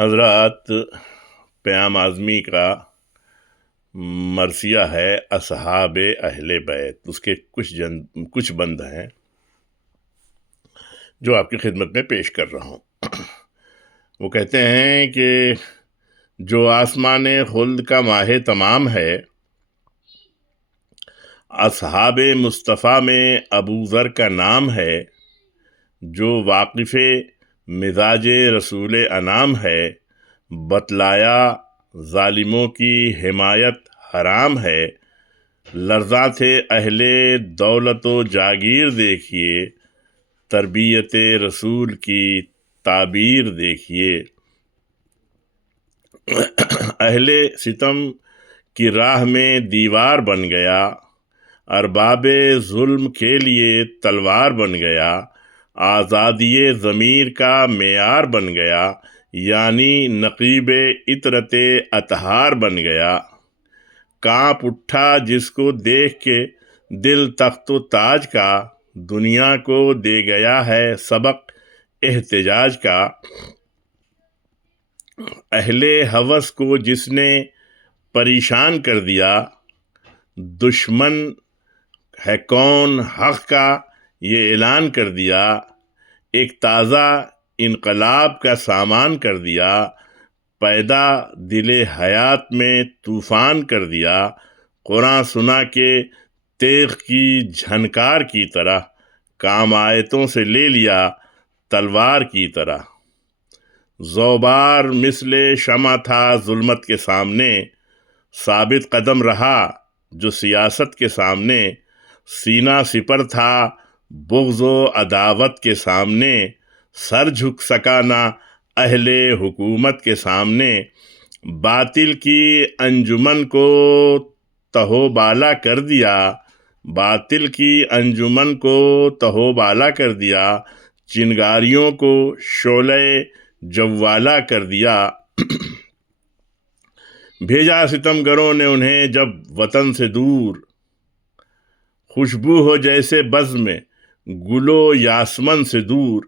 حضرات، پیام اعظمی کا مرثیہ ہے اصحاب اہل بیت. اس کے کچھ بند ہیں جو آپ کی خدمت میں پیش کر رہا ہوں. وہ کہتے ہیں کہ جو آسمان خلد کا ماہ تمام ہے، اصحاب مصطفیٰ میں ابو ذر کا نام ہے. جو واقف مزاج رسول انام ہے، بتلایا ظالموں کی حمایت حرام ہے. لرزاں تھے اہل دولت و جاگیر، دیکھیے تربیت رسول کی تعبیر دیکھیے. اہل ستم کی راہ میں دیوار بن گیا، ارباب ظلم کے لیے تلوار بن گیا. آزادی ضمیر کا معیار بن گیا، یعنی نقیب عطرت اطہار بن گیا. کانپ اٹھا جس کو دیکھ کے دل تخت و تاج کا، دنیا کو دے گیا ہے سبق احتجاج کا. اہل ہوس کو جس نے پریشان کر دیا، دشمن ہے کون حق کا یہ اعلان کر دیا. ایک تازہ انقلاب کا سامان کر دیا، پیدا دل حیات میں طوفان کر دیا. قرآن سنا کے تیغ کی جھنکار کی طرح، کام آیتوں سے لے لیا تلوار کی طرح. زوبار مثل شمع تھا ظلمت کے سامنے، ثابت قدم رہا جو سیاست کے سامنے. سینہ سپر تھا بغض و عداوت کے سامنے، سر جھک سکا نہ اہل حکومت کے سامنے. باطل کی انجمن کو تہو بالا کر دیا، باطل کی انجمن کو تہو بالا کر دیا. چنگاریوں کو شعلہ جوالا کر دیا. بھیجا ستمگروں نے انہیں جب وطن سے دور، خوشبو ہو جیسے بزم گل و یاسمن سے دور.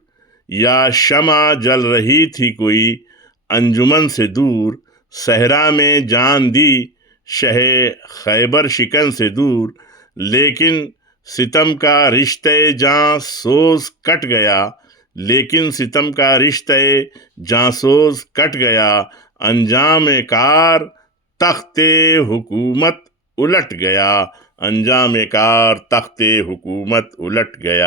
یا شمع جل رہی تھی کوئی انجمن سے دور، صحرا میں جان دی شہ خیبر شکن سے دور. لیکن ستم کا رشتہ جاں سوز کٹ گیا، لیکن ستم کا رشتہ جاں سوز کٹ گیا. انجام کار تخت حکومت الٹ گیا، انجام کار تخت حکومت الٹ گیا.